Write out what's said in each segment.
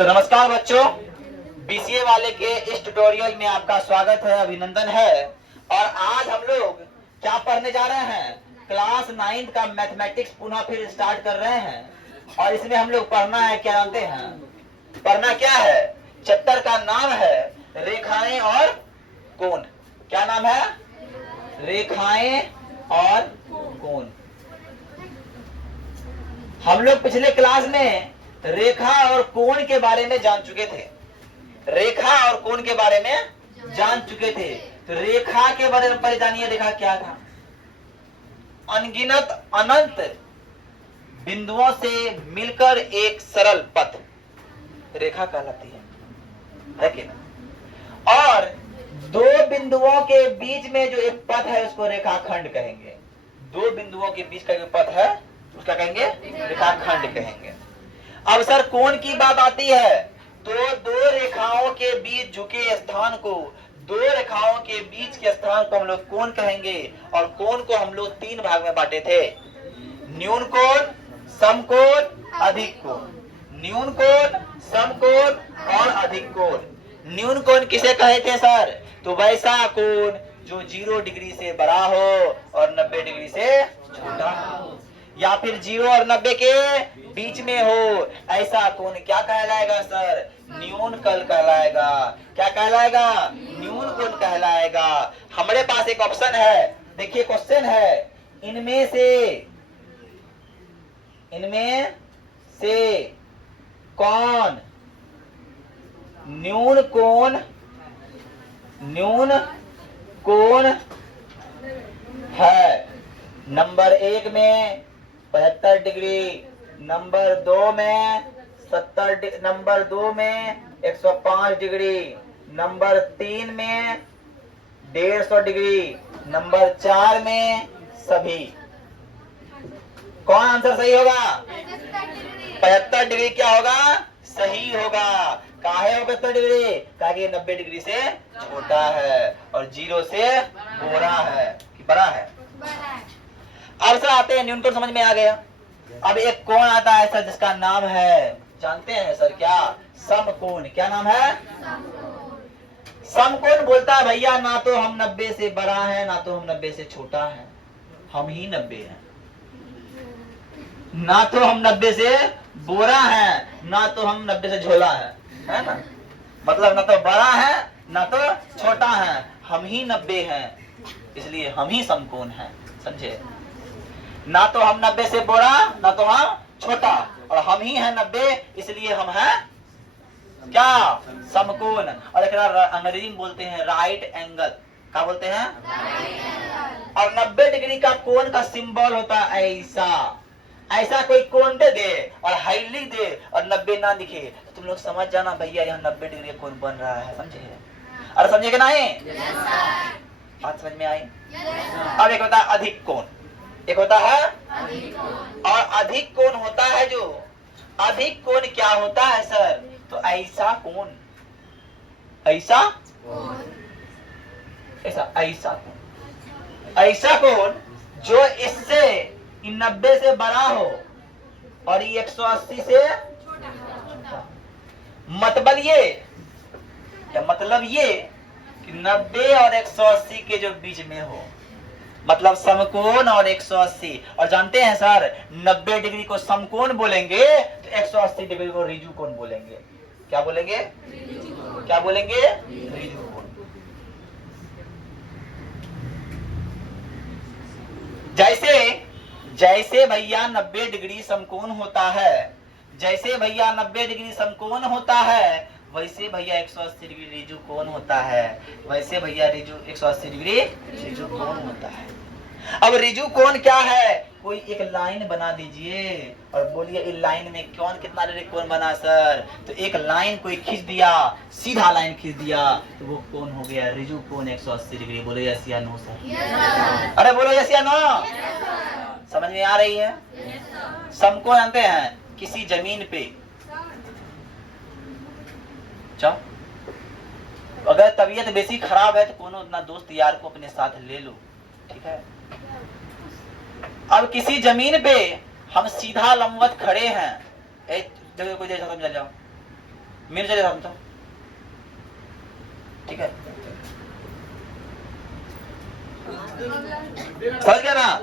तो नमस्कार बच्चों, बीसीए वाले के इस ट्यूटोरियल में आपका स्वागत है, अभिनंदन है। और आज हम लोग क्या पढ़ने जा रहे हैं? क्लास 9 का मैथमेटिक्स पुनः फिर स्टार्ट कर रहे हैं। और इसमें हम लोग पढ़ना है, क्या जानते हैं? पढ़ना क्या है? चैप्टर का नाम है रेखाएं और कोण। क्या नाम है? रेखाएं और कोण। हम लोग पिछले क्लास में रेखा और कोण के बारे में जान चुके थे। रेखा और कोण के बारे में जान चुके थे। तो रेखा के बारे में पहले जानिए, रेखा क्या था? अनगिनत अनंत बिंदुओं से मिलकर एक सरल पथ रेखा कहलाती है कि नहीं? और दो बिंदुओं के बीच में जो एक पथ है उसको रेखाखंड कहेंगे। दो बिंदुओं के बीच का जो पथ है उसका कहेंगे रेखाखंड कहेंगे। अब सर कोण की बात आती है तो दो रेखाओं के बीच झुके स्थान को, दो रेखाओं के बीच के स्थान को हम लोग कोण कहेंगे। और कोण को हम लोग 3 भाग में बांटे थे: न्यून कोण, समकोण, अधिक कोण। न्यून कोण, समकोण और अधिक कोण। न्यून कोण किसे कहे थे सर? तो वैसा कोण जो 0 डिग्री से बड़ा हो और 90 डिग्री से छोटा हो, या फिर 0 और 90 के बीच में हो, ऐसा कोण क्या कहलाएगा सर? न्यून कोण कहलाएगा। क्या कहलाएगा? न्यून कोण कहलाएगा। हमारे पास एक ऑप्शन है, देखिए क्वेश्चन है, इनमें से कौन न्यून कोण है? नंबर 1 में 75 डिग्री, नंबर 2 में 70, नंबर 2 में 105 डिग्री, नंबर 3 में 150 डिग्री, नंबर 4 में सभी। कौन आंसर सही होगा? 75 डिग्री क्या होगा? सही होगा। काहे हो 75 डिग्री? ताकि 90 डिग्री से छोटा है और 0 से बड़ा है। अब सर आते हैं, न्यून कोण समझ में आ गया। अब एक कोण आता है सर जिसका नाम है, जानते हैं सर क्या? समकोण। क्या नाम है? समकोण बोलता है भैया ना तो हम 90 से बड़ा है ना तो हम 90 से छोटा है, हम ही 90 हैं। ना तो हम 90 से बोरा है ना तो हम 90 से झोला है ना? मतलब ना तो बड़ा है ना तो छोटा है, हम ही 90 हैं, इसलिए हम ही समकोण हैं। समझे? ना तो हम 90 से बोरा ना तो हम छोटा, और हम ही हैं 90, इसलिए हम हैं क्या? समकोण। और एक अंग्रेजी में बोलते हैं राइट एंगल। क्या बोलते हैं? और 90 डिग्री का कोण का सिंबल होता है ऐसा कोई कोण दे और हाई लिख दे और 90 ना लिखे तो तुम लोग समझ जाना भैया यहाँ 90 डिग्री कोण बन रहा है। समझे? अरे समझे कि नहीं? बात समझ में आई? अब एक होता है अधिक कोण, एक होता है और अधिक कोण होता है जो अधिक कोण क्या होता है सर? तो ऐसा कोण, ऐसा कोण जो इससे 90 से बड़ा हो और ये 180 से छोटा। मतलब ये कि 90 और 180 के जो बीच में हो, मतलब समकोण और 180। और जानते हैं सर 90 डिग्री को समकोण बोलेंगे तो 180 डिग्री को ऋजु कोण बोलेंगे। क्या बोलेंगे? क्या बोलेंगे? ऋजु कोण। जैसे भैया 90 डिग्री समकोण होता है, जैसे भैया 90 डिग्री समकोण होता है, वैसे भैया 180 डिग्री ऋजु कोण होता है, वैसे भैया 180 डिग्री ऋजु कोण होता है। अब ऋजु कोण क्या है? कोई एक लाइन बना दीजिए और बोलिए इस लाइन में कौन कितना डिग्री कोण बना सर? तो एक लाइन कोई खींच दिया, सीधा लाइन खींच दिया तो वो कोण हो गया ऋजु कोण 180 डिग्री। बोलो यस या नो सर? अरे बोलो यस या नो? समझ में आ रही है? समकोण जानते हैं? किसी जमीन पे अगर तबीयत बेसी खराब है तो कोनो अपना दोस्त यार को अपने साथ ले लो, ठीक है? अब किसी जमीन पे हम सीधा लंबवत खड़े हैं, कोई जैसा समझ जाओ, मिल जाएगा हम तो, ठीक है, समझ गया ना।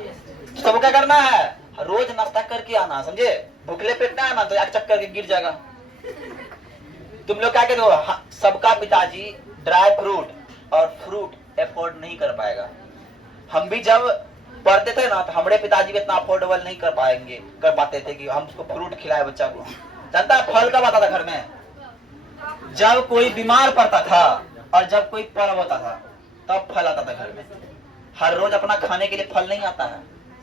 सबको क्या करना है, रोज नाश्ता करके आना, समझे, भूखले पेट ना आना तो एक चक्कर के गिर जाएगा। तुम लोग क्या कहते हो, सबका पिताजी ड्राई फ्रूट और फ्रूट अफोर्ड नहीं कर पाएगा। हम भी जब पढ़ते थे ना तो हमारे पिताजी भी इतना अफोर्डेबल नहीं कर पाते थे कि हम उसको फ्रूट खिलाए बच्चा को। जानता है फल कब आता था घर में, जब कोई बीमार पड़ता था और जब कोई पर्व होता था तब फल आता था घर में। हर रोज अपना खाने के लिए फल नहीं आता है,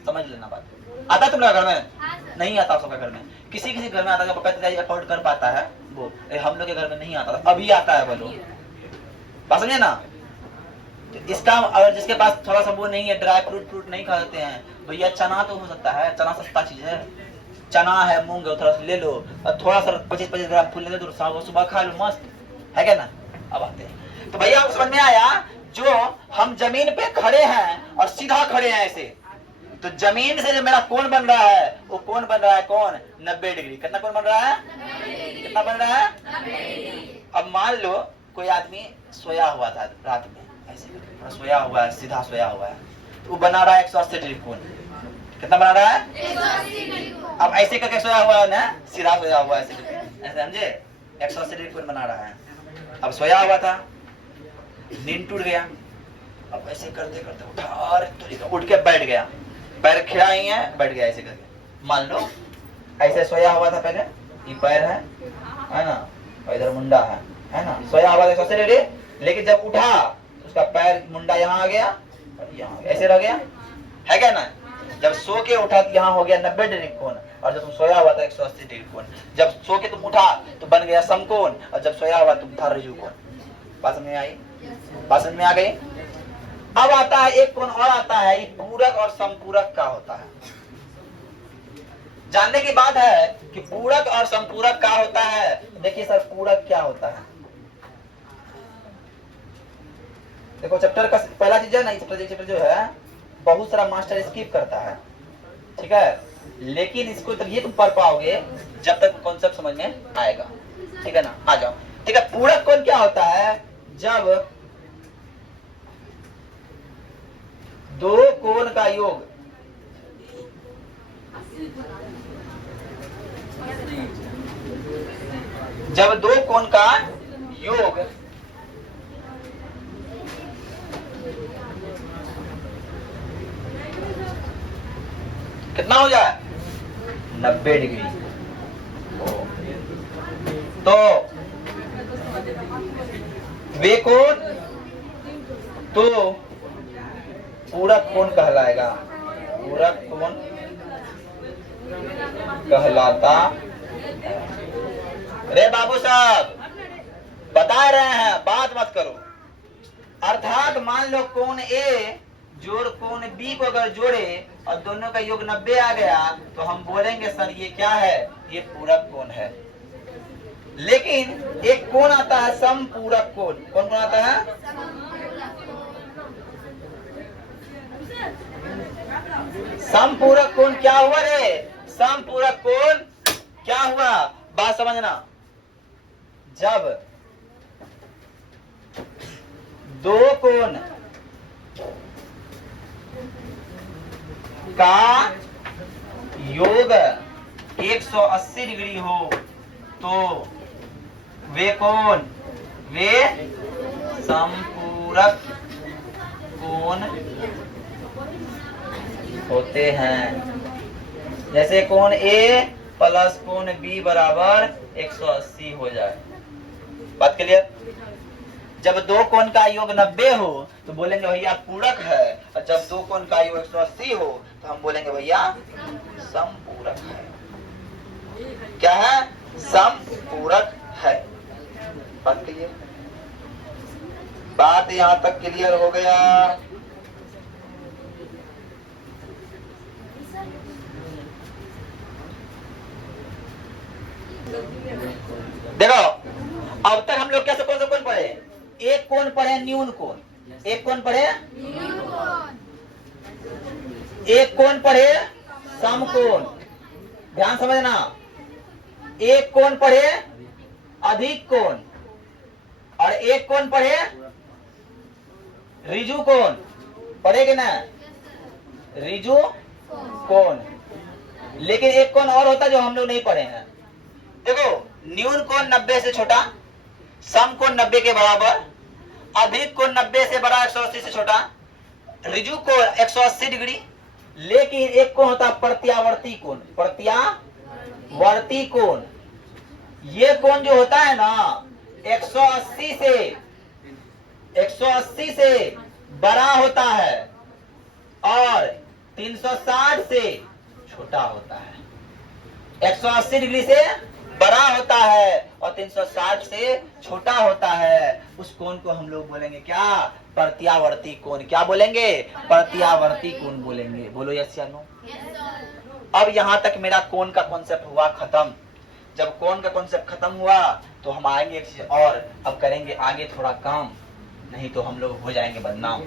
समझ लेना बात। आता तुम लोग घर में नहीं आता, सबका घर में किसी किसी घर में आता है, पिताजी अफोर्ड कर पाता है वो, हम लोग के घर में नहीं आता था, अभी आता है बोलो, बात समझे ना। इसका अगर जिसके पास थोड़ा सा वो नहीं है, ड्राई फ्रूट नहीं खाते हैं भैया, चना तो हो सकता है, चना सस्ता चीज है, चना है, मूंग है, थोड़ा सा ले लो और थोड़ा सा 25-25 ग्राम फूल ले लो, सुबह खा लो, मस्त है क्या ना। अब आते हैं तो भैया समझ में आया, जो हम जमीन पे खड़े हैं और सीधा खड़े हैं ऐसे, तो जमीन से जो मेरा कोण बन रहा है वो कोण बन रहा है कौन, 90 डिग्री। कितना कोण बन रहा है, कितना बन रहा है, 90। अब मान लो कोई आदमी सोया हुआ था रात में, ऐसे सोया हुआ है, सीधा सोया हुआ है, तो वो बना रहा है 180 डिग्री कोण। कितना बना रहा है, 180 डिग्री। अब ऐसे करके सोया हुआ है ना, सीधा सोया हुआ है ऐसे, समझे, 180 डिग्री कोण बना रहा है। अब सोया हुआ था, नींद टूट गया, अब ऐसे करते करते उठा और उठ के बैठ गया, पैर खिड़ा ही है, बैठ गया ऐसे करके। मान लो ऐसे सोया हुआ था, पहले ये पैर है ना, और इधर मुंडा है ना, सोया हुआ था 180 डिग्री, लेकिन जब उठा उसका पैर मुंडा यहाँ आ गया और यहाँ ऐसे रह गया, है क्या ना। जब सो के उठा तो यहाँ हो गया 90 डिग्री कोण, और जब तुम सोया हुआ था 180 डिग्री कोण। जब सो के तुम उठा तो बन गया समकोण, और जब सोया हुआ तुम था रजू कोण। बात समझ में आई, बात समझ में आ गई। अब आता है एक कोण और आता है, ये पूरक और समपूरक का होता है। जानने की बात है कि पूरक और समपूरक क्या होता है। देखिए सर, पूरक क्या होता है, देखो चैप्टर का पहला चीज है ना, चैप्टर जो है बहुत सारा मास्टर स्किप करता है, ठीक है, लेकिन इसको तब ये तुम पढ़ पाओगे जब तक कॉन्सेप्ट समझ में आएगा, ठीक है ना। आ जाओ, ठीक है। पूरक कोण क्या होता है, जब दो कोण का योग कितना हो जाए, 90 डिग्री, तो वे कोण तो पूरक कोण कहलाएगा, पूरक कोण कहलाता। अरे बाबू साहब बता रहे हैं, बात मत करो। अर्थात मान लो कोण ए जोड़ कोण बी को अगर जोड़े और दोनों का योग 90 आ गया तो हम बोलेंगे सर ये क्या है, ये पूरक कोण है। लेकिन एक कोण आता है समपूरक कोण। कौन कौन आता है, समपूरक कोण। क्या हुआ रे, समपूरक कोण क्या हुआ, बात समझना। जब दो कोण का योग 180 डिग्री हो तो वे कोण वे समपूरक कोण होते हैं। जैसे कोण ए प्लस कोण बी बराबर 180 हो जाए। बात क्लियर। जब दो कोण का योग 90 हो तो बोलेंगे भैया पूरक है, और जब दो कोण का योग 180 हो तो हम बोलेंगे भैया समपूरक है। क्या है, समपूरक है। बात क्लियर, बात यहाँ तक क्लियर हो गया। देखो अब तक हम लोग कैसे कौन सा कोण पढ़े, एक कोण पढ़े न्यून कोण, एक कोण पढ़े न्यून कोण, एक कोण पढ़े समकोण। ध्यान समझना, एक कोण पढ़े अधिक कोण, और एक कोण पढ़े रिजु कोण, पढ़ेगे ना, रिजु कोण। लेकिन एक कोण और होता है जो हम लोग नहीं पढ़े हैं। देखो, न्यून कोण 90 से छोटा, सम कोण 90 के बराबर, अधिक कोण 90 से बड़ा, 180 से छोटा, रिजु कोण 180 डिग्री। लेकिन एक कोण होता है प्रत्यावर्ती कोण, प्रत्यावर्ती कोण। ये कोण जो होता है ना 180 से बड़ा होता है और 360 से छोटा होता है। 180 डिग्री से बड़ा होता है और 360 से छोटा होता है। उस कोण को हम लोग बोलेंगे क्या, प्रत्यावर्ती कोण। क्या बोलेंगे, प्रत्यावर्ती कोण बोलेंगे। बोलो यस या नो। अब यहां तक मेरा कोण का कॉन्सेप्ट हुआ खत्म। जब कोण का कॉन्सेप्ट खत्म हुआ तो हम आएंगे एक चीज और, अब करेंगे आगे थोड़ा काम, नहीं तो हम लोग हो जाएंगे बदनाम।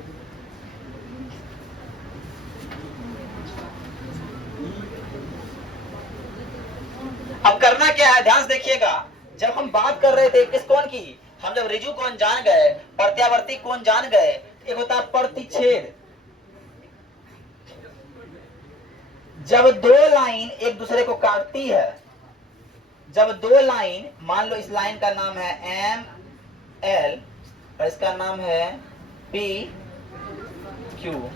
अब करना क्या है, ध्यान से देखिएगा। जब हम बात कर रहे थे किस कोण की, हम जब रिजु कोण जान गए, प्रत्यावर्ती कोण जान गए, एक होता है प्रतिच्छेद। जब दो लाइन एक दूसरे को काटती है, जब दो लाइन, मान लो इस लाइन का नाम है एम एल और इसका नाम है पी क्यू।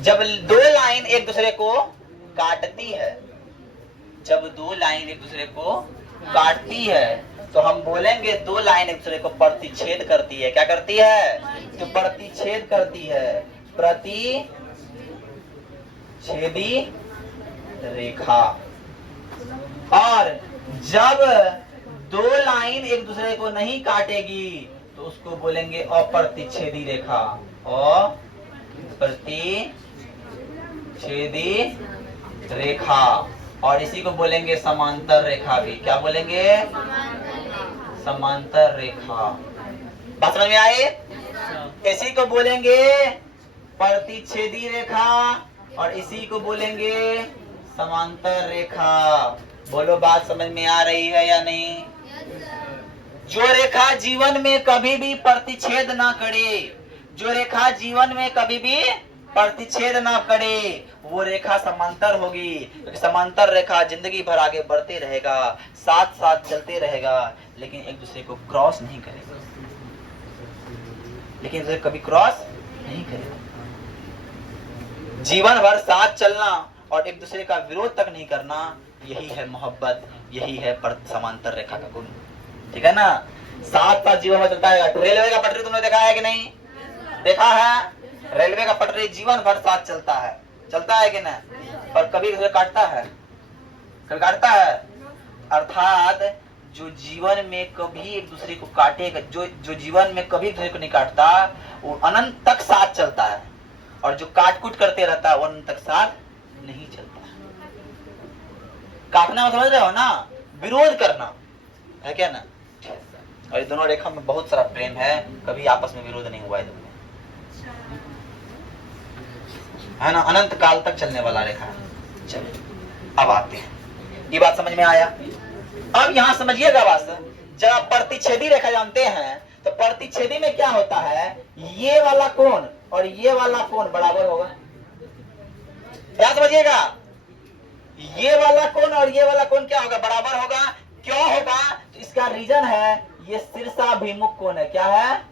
जब दो लाइन एक दूसरे को काटती है, जब दो लाइन एक दूसरे को काटती है तो हम बोलेंगे दो लाइन एक दूसरे को प्रतिच्छेद करती है। क्या करती है, तो प्रतिच्छेद करती है, प्रतिच्छेदी रेखा। और जब दो लाइन एक दूसरे को नहीं काटेगी तो उसको बोलेंगे अप्रतिच्छेदी रेखा, अप्रतिच्छेदी रेखा। और इसी को बोलेंगे समांतर रेखा भी। क्या बोलेंगे, समांतर रेखा। बात समझ में आई? इसी को बोलेंगे प्रतिच्छेदी रेखा और इसी को बोलेंगे समांतर रेखा। बोलो बात समझ में आ रही है या नहीं? जो रेखा जीवन में कभी भी प्रतिच्छेद ना करे, जो रेखा जीवन में कभी भी प्रतिच्छेद ना करे, वो रेखा समांतर होगी। क्योंकि समांतर रेखा जिंदगी भर आगे बढ़ते रहेगा, साथ साथ चलते रहेगा, लेकिन एक दूसरे को क्रॉस नहीं करेगा, लेकिन इसे कभी क्रॉस नहीं करेगा। जीवन भर साथ चलना और एक दूसरे का विरोध तक नहीं करना, यही है मोहब्बत, यही है समांतर रेखा का गुण। ठीक है ना? साथ साथ जीवन में चलता है। रेलवे का पटरी तुमने देखा है कि नहीं? देखा है? रेलवे का पटरी जीवन भर साथ चलता है कि नहीं? और कभी काटता है, कभी काटता है। अर्थात जो जीवन में कभी एक दूसरे को काटेगा, जो जीवन में कभी एक दूसरे को नहीं काटता, वो अनंत तक साथ चलता है। और जो काट कुट करते रहता है वो अनंत तक साथ नहीं चलता है। काटना समझ रहे हो ना, विरोध करना है क्या ना? और ये दोनों रेखा में बहुत सारा प्रेम है, कभी आपस में विरोध नहीं हुआ है, है ना? अनंत काल तक चलने वाला रेखा है। चलिए अब आते हैं, ये बात समझ में आया? अब यहाँ समझिएगा बात। जब आप प्रतिच्छेदी रेखा जानते हैं तो प्रतिच्छेदी में क्या होता है, ये वाला कोण और ये वाला कोण बराबर होगा। क्या समझिएगा? ये वाला कोण और ये वाला कोण क्या होगा, बराबर होगा। क्यों होगा? तो इसका रीजन है ये शीर्षाभिमुख कोण है। क्या है?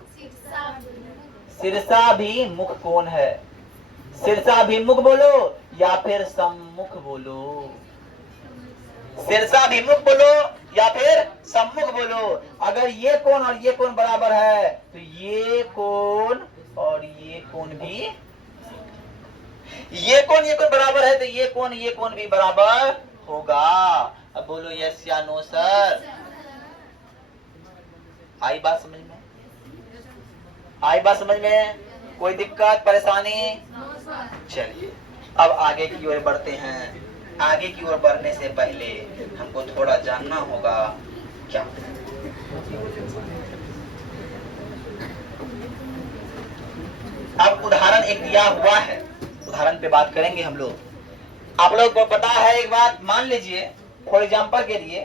शीर्षाभिमुख कोण है। शीर्षाभिमुख बोलो या फिर सम्मुख बोलो, शीर्षाभिमुख बोलो या फिर सम्मुख बोलो। अगर ये कोण और ये कोण बराबर है तो ये कोण और ये कोण भी, ये कोण बराबर है तो ये कोण भी बराबर होगा। अब बोलो यस या नो सर। आई बात समझ में? आई बात समझ में? कोई दिक्कत परेशानी? चलिए अब आगे की ओर बढ़ते हैं। आगे की ओर बढ़ने से पहले हमको थोड़ा जानना होगा क्या। अब उदाहरण एक दिया हुआ है, उदाहरण पे बात करेंगे हम लोग। आप लोग को पता है एक बात, मान लीजिए फॉर एग्जांपल के लिए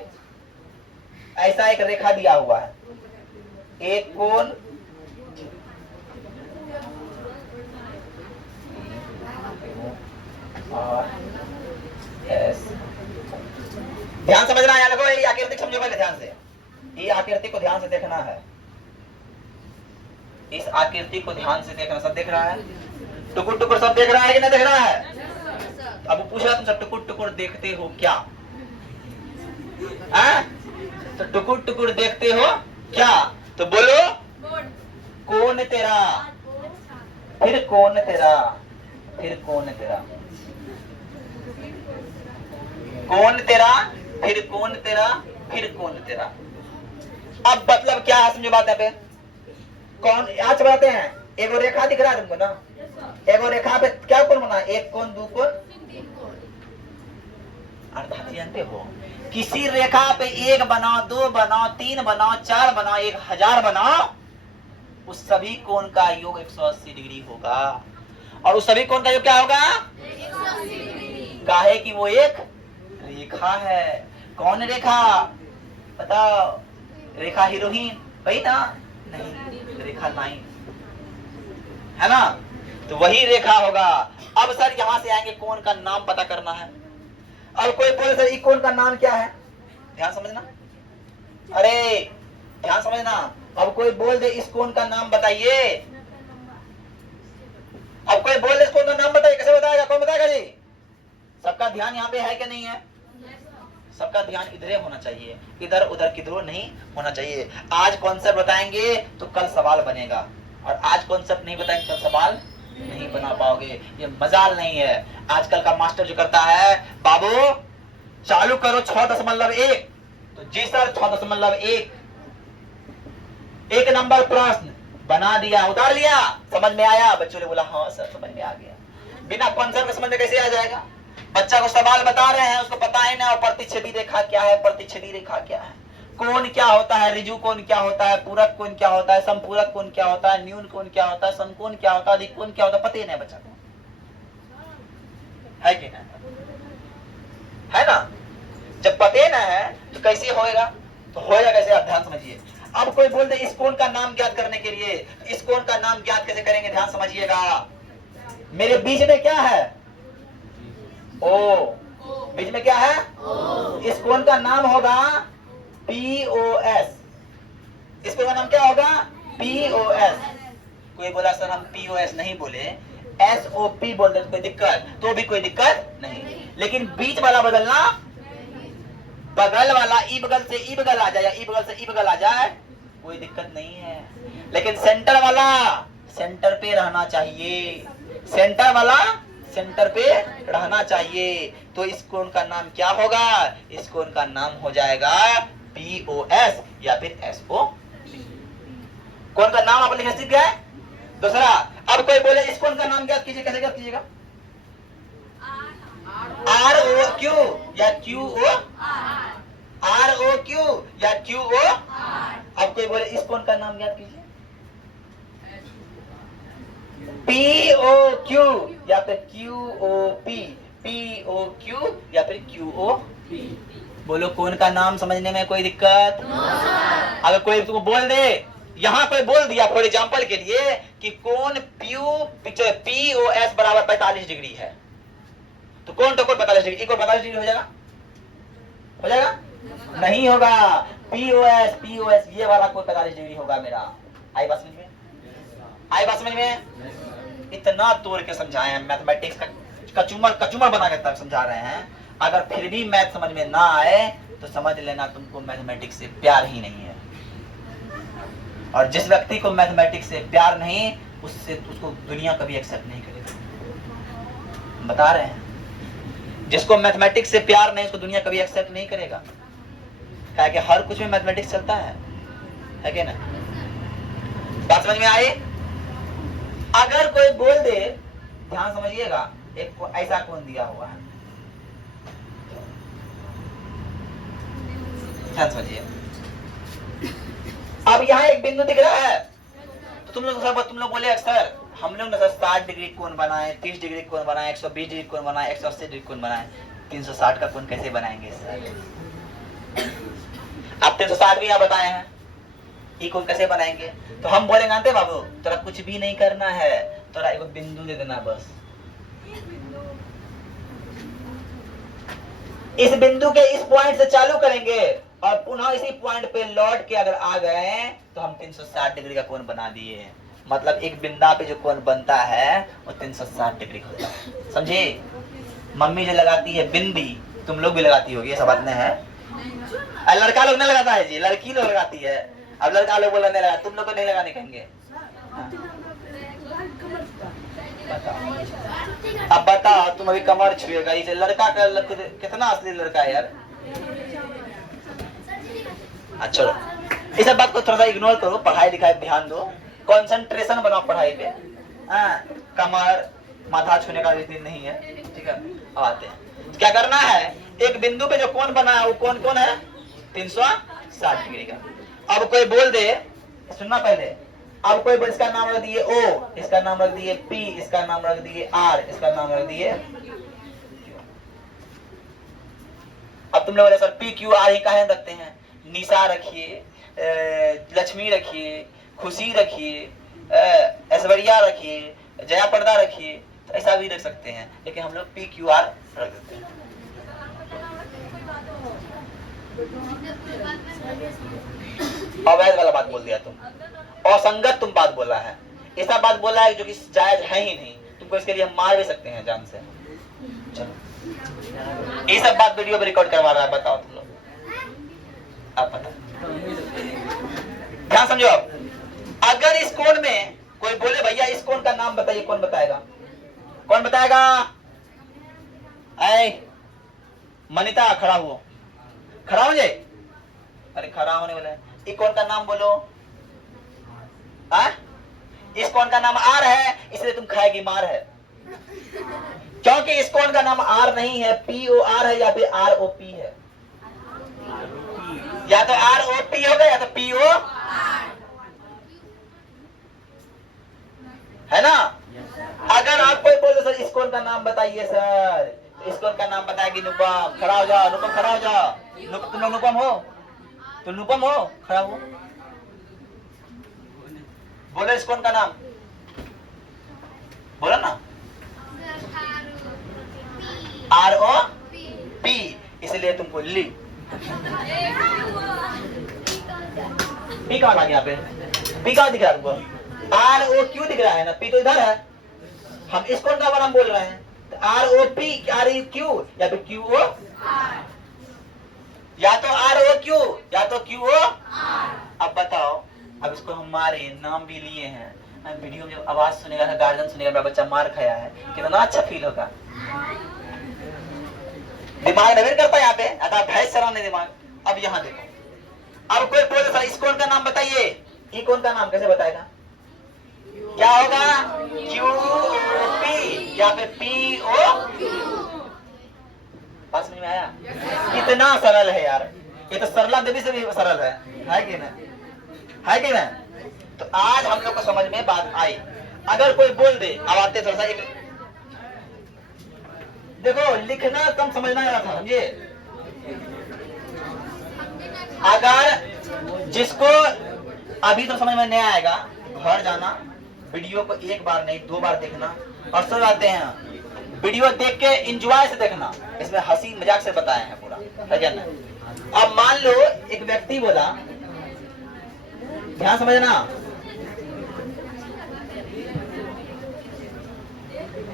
ऐसा एक रेखा दिया हुआ है, एक कोण और एस। ध्यान समझना है, देखो ये आकृति समझो पहले ध्यान से, ये आकृति को ध्यान से देखना है, इस आकृति को ध्यान से देखना। सब देख रहा है, टुकुर टुकुर सब देख रहा है कि नहीं देख रहा है? अब वो पूछ रहा तुम सब टुकुर टुकुर देखते हो क्या? तो टुकुर टुकुर देखते हो क्या? तो बोलो कौन तेरा, फिर कौन तेरा, फिर कौन तेरा, कौन तेरा, फिर कौन तेरा, फिर कौन तेरा। अब मतलब क्या है समझो बात है पे? कौन आज बताते हैं, एक रेखा दिख रहा है तुमको ना, एक रेखा पे क्या कौन बना? एक कौन, दो कौन, अर्थात जानते हो किसी रेखा पे एक बनाओ, दो बनाओ, तीन बनाओ, चार बनाओ, 1000 बनाओ, उस सभी कोण का योग 180 डिग्री होगा। और उस सभी कोण का योग क्या होगा? 180 डिग्री। काहे कि वो एक रेखा है। कौन रेखा बताओ? रेखा हीरोइन वही ना? नहीं, रेखा लाइन है ना, तो वही रेखा होगा। अब सर यहां से आएंगे, कोण का नाम पता करना है। अब कोई बोले सर इस कोण का नाम क्या है? ध्यान समझना, अरे ध्यान समझना। अब कोई बोल दे इस कोण का नाम बताइए, अब कोई बोल दे इस कोण का नाम बताइए, कैसे बताएगा? कौन बताएगा जी? सबका ध्यान यहाँ पे है कि नहीं है? सबका ध्यान इधर होना चाहिए, इधर उधर किधर नहीं होना चाहिए। आज कॉन्सेप्ट बताएंगे तो कल सवाल बनेगा, और आज कॉन्सेप्ट नहीं बताएंगे कल सवाल नहीं बना पाओगे। ये मजाल नहीं है। आजकल का मास्टर जो करता है, बाबू चालू करो 6.1, तो जी सर 6.1, एक नंबर प्रश्न बना दिया, उतार लिया, समझ में आया? बच्चों ने बोला हाँ सर समझ में आ गया। बिना कॉन्सेप्ट के समझ में कैसे आ जाएगा? बच्चा को सवाल बता रहे हैं, उसको पता ही ना प्रतिच्छेदी रेखा क्या है, प्रतिच्छेदी रेखा क्या है, कोण क्या होता है, ऋजु कोण क्या होता है, पूरक कोण क्या होता है, संपूरक कोण क्या होता है, न्यून कोण क्या होता है, समकोण क्या होता है, अधिक कोण क्या होता है, पता ही नहीं बच्चा को, है कि नहीं? है ना? जब पते ना है तो कैसे होएगा? तो होएगा कैसे? आप ध्यान समझिए। अब कोई बोल दे इस कोण का नाम ज्ञात करने के लिए, इस कोण का नाम ज्ञात कैसे करेंगे? ध्यान समझिएगा। मेरे बीच में क्या है? ओ, बीच में क्या है? ओ। इस कोण का नाम होगा POS। इस कोण का नाम क्या होगा? POS। कोई बोला सर हम POS नहीं बोले, SOP बोल दे तो कोई दिक्कत? तो भी कोई दिक्कत नहीं, लेकिन बीच वाला बदलना, बगल वाला ई बगल से ई बगल आ जाए या ई बगल से ई बगल आ जाए, कोई दिक्कत नहीं है। लेकिन सेंटर वाला सेंटर पे रहना चाहिए, सेंटर वाला सेंटर पे रहना चाहिए। तो इस कोण का नाम क्या होगा? इस कोण का नाम हो जाएगा POS या फिर SOP। कोण का नाम आप लिखना सीख गए? दूसरा, अब कोई बोले इस कोण का नाम ज्ञात कीजिए, कैसे ज्ञात कीजिएगा? ROQ या QO, ROQ या QO। अब कोई बोले इस कोण का नाम ज्ञात कीजिए, POQ या फिर QOP, POQ या फिर QOP। बोलो कोण का नाम समझने में कोई दिक्कत? अगर कोई तुमको बोल दे, यहाँ कोई बोल दिया फॉर एग्जाम्पल के लिए कि कोण POS बराबर 45 डिग्री है, तो कोण तो कोण 45 डिग्री, कोण 45 डिग्री हो जाएगा? हो जाएगा? नहीं होगा। POS ये वाला कोण 45 डिग्री होगा मेरा। आई बात समझ में? आई बात समझ में? इतना तोड़ के समझाए हैं, मैथमेटिक्स का कचूमर बना के समझा रहे हैं। अगर फिर भी मैथ समझ में ना आए तो समझ लेना तुमको मैथमेटिक्स से प्यार ही नहीं है। और जिस व्यक्ति को मैथमेटिक्स से प्यार नहीं, उसको दुनिया कभी एक्सेप्ट नहीं करेगी। बता रहे हैं, जिसको मैथमेटिक्स से प्यार नहीं, उसको दुनिया कभी एक्सेप्ट नहीं करेगा। क्या कि हर कुछ में मैथमेटिक्स चलता है कि ना? बात समझ में आई? अगर कोई बोल दे, ध्यान समझिएगा, एक ऐसा कोण दिया हुआ है, ध्यान समझिए। अब यहाँ एक बिंदु दिख रहा है, तो तुम लोग बोले अक्सर हम लोग 60 डिग्री कोण बनाए, 30 डिग्री कोण बनाए, 120 डिग्री कोण बनाए, 180 डिग्री कोण बनाए, 360 का कोण कैसे बनाएंगे सर? आप 360 भी यहाँ बताए हैं, ई कोण कैसे बनाएंगे? तो हम बोलेंगे जानते बाबू, तोरा कुछ भी नहीं करना है, तोरा एक बिंदु दे देना बस। इस बिंदु के इस पॉइंट से चालू करेंगे और पुनः इसी पॉइंट पे लौट के अगर आ गए तो हम 360 डिग्री का कोण बना दिए। मतलब एक बिंदा पे जो कोण बनता है वो 360 डिग्री होता है। समझे? मम्मी जो लगाती है बिंदी, तुम लोग भी लगाती होगी, ऐसा बात नहीं है। लड़का लोग नहीं लगाता है जी, लड़की लोग लगाती है। अब लड़का लोग बोला नहीं लगा, तुम लोग को नहीं लगाने कहेंगे। अब बताओ, तुम अभी कमर छुएगा, इसे लड़का का कितना असली लड़का है यार। अच्छा, इस बात को थोड़ा सा इग्नोर करो, पढ़ाई लिखाई ध्यान दो, कंसंट्रेशन बनाओ पढ़ाई पे। कमर माथा छूने का दिन नहीं है, ठीक है। अब आते हैं, क्या करना है, एक बिंदु पे जो कोण बना है वो कोण कौन है? 360 डिग्री का। अब कोई बोल दे, सुनना पहले, अब कोई बोल, इसका नाम रख दिए O, इसका नाम रख दिए P, इसका नाम रख दिए R, इसका नाम रख दिए। अब तुम लोग बोले सर PQR ही काहे रखते हैं? निशा रखिए, लक्ष्मी रखिए, खुशी रखिए, ऐश्वर्या रखिए, जया पर्दा रखिए, तो ऐसा भी रख सकते हैं, लेकिन हम लोग PQR रख देते हैं। अवैध वाला बात बोल दिया तुम, असंगत तुम बात बोला है, ऐसा बात बोला है जो कि जायज है ही नहीं, तुमको इसके लिए हम मार भी सकते हैं जान से। चलो, ये सब बात वीडियो में रिकॉर्ड करवा रहा है, बताओ तुम लोग, आप बताओ, ध्यान समझो। अब अगर इस कोण में कोई बोले भैया इस कोण का नाम बताइए, कौन बताएगा? कौन बताएगा? मनीता खड़ा हुआ, खड़ा हो जाए। अरे खड़ा होने वाला है, इस कोण का नाम बोलो। इस कोण का नाम R है, इसलिए तुम खाएगी मार है, क्योंकि इस कोण का नाम R नहीं है, POR है या फिर ROP है। या तो ROP होगा या तो PO है ना। अगर आप कोई बोले सर इस कोण का नाम बताइए सर, तो इस कोण का नाम बताएगी अनुपम। खड़ा हो जाओ अनुपम, खड़ा हो जाओ। तुम अनुपम हो, तुम अनुपम हो, खड़ा हो, बोलो इस कोण का नाम, बोलो ना। ROP, इसलिए तुमको ली। P कहाँ आ गया? यहाँ पे P कहाँ दिख रहा है तुमको? ROQ दिख रहा है ना, P तो इधर है। हम इस कोण का बारे में बोल रहे हैं, तो ROP, ROQ या फिर QO, या तो ROQ या तो QO। अब बताओ, अब इसको हम मारे, नाम भी लिए हैं, वीडियो में आवाज सुनेगा, गार्जियन सुनेगा मेरा बच्चा मार खाया है, कितना अच्छा फील होगा। दिमाग नवीन करता है यहाँ पे, अतः भैंस चराने दिमाग। अब यहाँ देखो, अब कोई बोले सर इस कोण का नाम बताइए, ये कोण का नाम कैसे बताएगा? क्या होगा? QP या फिर PO। बात समझ में आया? कितना सरल है यार, ये तो सरला देवी से भी सरल है कि नहीं? है कि नहीं? तो आज हम लोग को समझ में बात आई। अगर कोई बोल दे, अब आते थोड़ा सा एक देखो, लिखना कम समझना है, समझिए। अगर जिसको अभी तो समझ में नहीं आएगा, घर जाना, वीडियो को एक बार नहीं 2 बार देखना, और सब आते हैं वीडियो देख के एंजॉय से देखना, इसमें हंसी मजाक से बताए हैं पूरा, है ना। अब मान लो एक व्यक्ति बोला, ध्यान समझना,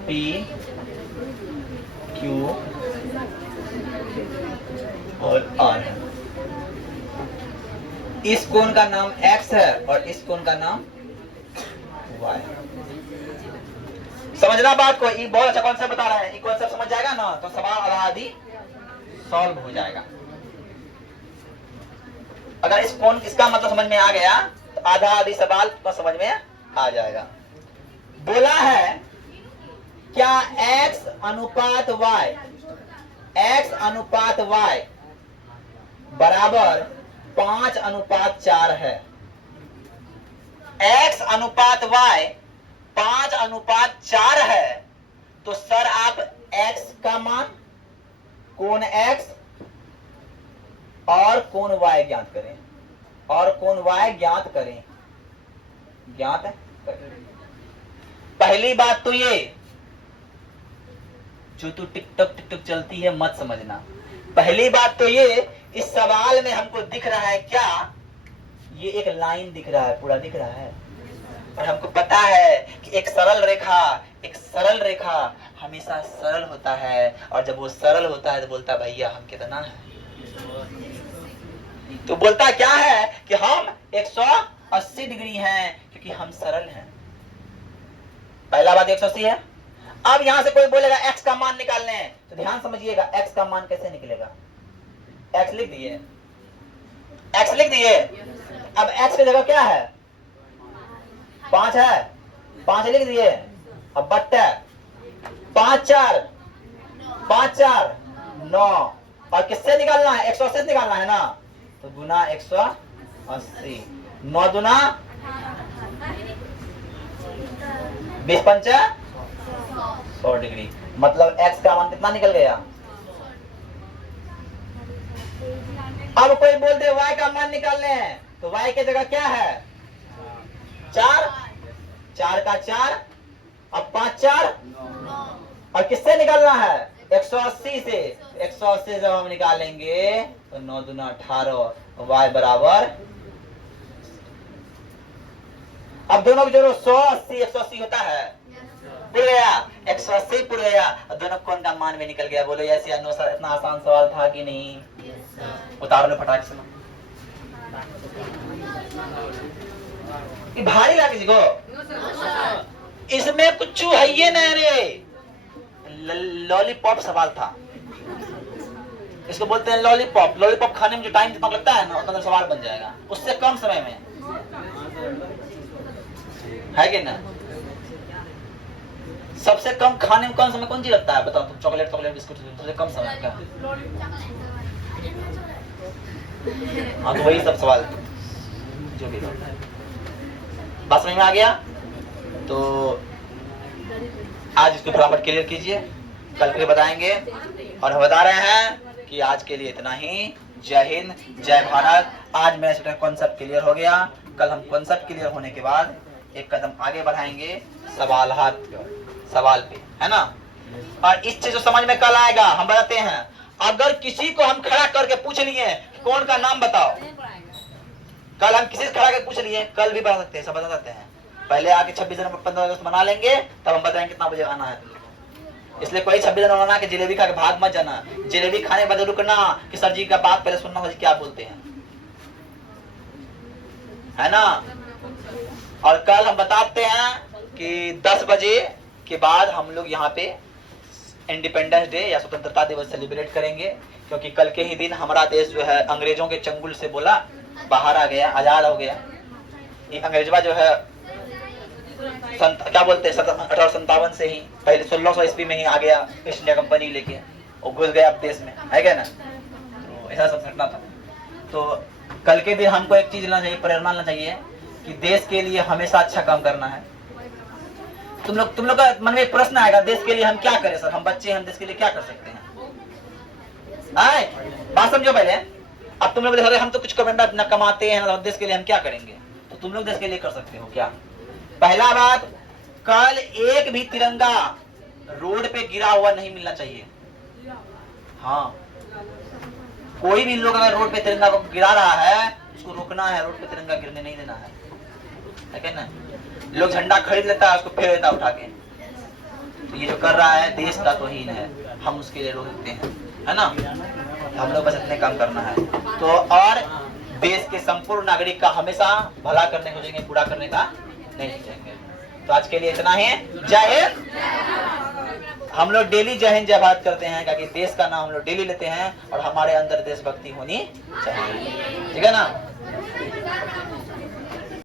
P Q और R, इस कोण का नाम X है और इस कोण का नाम Y। समझना बात को, ये बहुत अच्छा कॉन्सेप्ट बता रहा है, ये कॉन्सेप्ट समझ जाएगा ना तो सवाल आधा आधी सॉल्व हो जाएगा। अगर इस कोण इसका मतलब समझ में आ गया तो आधा आधी सवाल तो समझ में आ जाएगा। बोला है क्या X अनुपात Y, X अनुपात Y बराबर 5:4 है। X अनुपात Y 5:4 है, तो सर आप X का मान, कोण X और कोण y ज्ञात करें, और कोण y ज्ञात करें, ज्ञात करें। पहली बात तो ये, जो तू टिकटॉक चलती है मत समझना। पहली बात तो ये, इस सवाल में हमको दिख रहा है क्या, ये एक लाइन दिख रहा है, पूरा दिख रहा है, और हमको पता है कि एक सरल रेखा हमेशा सरल होता है, और जब वो सरल होता है तो बोलता है भैया हम कितना है, तो बोलता क्या है कि हम 180 डिग्री हैं क्योंकि हम सरल हैं। पहला बात 180 है। अब यहां से कोई बोलेगा x का मान निकालने हैं, तो ध्यान समझिएगा x का मान कैसे निकलेगा। x लिख दिए, x लिख दिए। अब x की जगह क्या है, 5 है, 5 लिख दिए। अब बट्टा 5 4 9, और किससे निकालना है, 180 से निकालना है ना, तो गुना 180, 9 दूना 20 पंचा 100 डिग्री। मतलब x का मान कितना निकल गया। अब कोई बोल दे y का मान निकालने हैं, तो y की जगह क्या है 4, 4 का 4, अब 5 4, और किससे निकालना है 180 से। 180 जब हम निकालेंगे तो 9 दूना 18, y बराबर, अब दोनों को जोड़ो 180 180 होता है, पुर गया 180 पुर गया, और दोनों कोण का मान भी निकल गया। बोलो ऐसे इतना आसान सवाल था कि नहीं। उतार लो फटाक से, भारी लगा किसी को, इसमें कुछ है ये नहीं रे, लॉलीपॉप सवाल था, इसको बोलते हैं लॉलीपॉप। लॉलीपॉप खाने में जो टाइम जितना लगता है ना उतना सवाल बन जाएगा उससे कम समय में, है कि ना। सबसे कम खाने में कौन समय कौन चीज लगता है बताओ तुम, चॉकलेट बिस्कुट, सबसे कम समय क्या। हाँ तो वही सब सवाल जो भी बात समझ में आ गया। तो आज इसको फटाफट क्लियर कीजिए, कल फिर बताएंगे। और हम बता रहे हैं कि आज के लिए इतना ही। जय हिंद, जय भारत। आज मेरा कॉन्सेप्ट क्लियर हो गया, कल हम कॉन्सेप्ट क्लियर होने के बाद एक कदम आगे बढ़ाएंगे सवाल पे, है ना। और इस चीज जो समझ में कल आएगा, हम बताते हैं, अगर किसी को हम खड़ा करके पूछ लिए कौन का नाम बताओ, कल हम किसी से खड़ा करके पूछ लिए, कल भी बता सकते हैं, सब बता सकते हैं। पहले आके 26 जनवरी 15 अगस्त मना लेंगे, तब हम बताएंगे कितना बजे आना है। इसलिए कोई 26 जनवरी मना के जलेबी खा के भाग मत जाना, जलेबी खाने के बाद रुकना कि सर जी का बात पहले सुनना हो क्या बोलते हैं, है ना। और कल हम बताते हैं कि 10 बजे के बाद हम लोग यहाँ पे इंडिपेंडेंस डे या स्वतंत्रता दिवस सेलिब्रेट करेंगे, क्योंकि कल के ही दिन हमारा देश जो है अंग्रेजों के चंगुल से बोला बाहर आ गया, आजाद हो गया। ये अंग्रेजवा जो है क्या बोलते हैं 1857 से ही, पहले 1600 ईस्वी में ही आ गया ईस्ट इंडिया कंपनी लेके, और घुस गया अब देश में, है क्या ना। तो ऐसा सब घटना था। तो कल के दिन हमको एक चीज लेना चाहिए, प्रेरणा लेना चाहिए कि देश के लिए हमेशा अच्छा काम करना है। तुम लोग का मन में एक प्रश्न आएगा, देश के लिए हम क्या करें सर, हम बच्चे हम देश के लिए क्या कर सकते हैं। आए बात समझो पहले। अब तुम लोग देख रहे हम तो कुछ न कमाते हैं, देश के लिए हम क्या करेंगे, तो तुम लोग देश के लिए कर सकते हो क्या। पहला बात, कल एक भी तिरंगा रोड पे गिरा हुआ नहीं मिलना चाहिए। हाँ, कोई भी लोग अगर रोड पे तिरंगा को गिरा रहा है उसको रोकना है, रोड पे तिरंगा गिरने नहीं देना है क्या ना। लोग झंडा खरीद लेता है उसको फेर देता उठा के, तो ये जो कर रहा है देश का तौहीन है, हम उसके लिए रोक सकते हैं, है ना। हम लोग बस इतने काम करना है तो, और देश के संपूर्ण नागरिक का हमेशा भला करने को सोचेंगे, पूरा करने का नहीं सोचेंगे। तो आज के लिए इतना ही। जय हिंद। हम लोग डेली जय हिंद जय भारत करते हैं क्योंकि देश का नाम हम लोग डेली लेते हैं और हमारे अंदर देशभक्ति होनी चाहिए, ठीक है ना।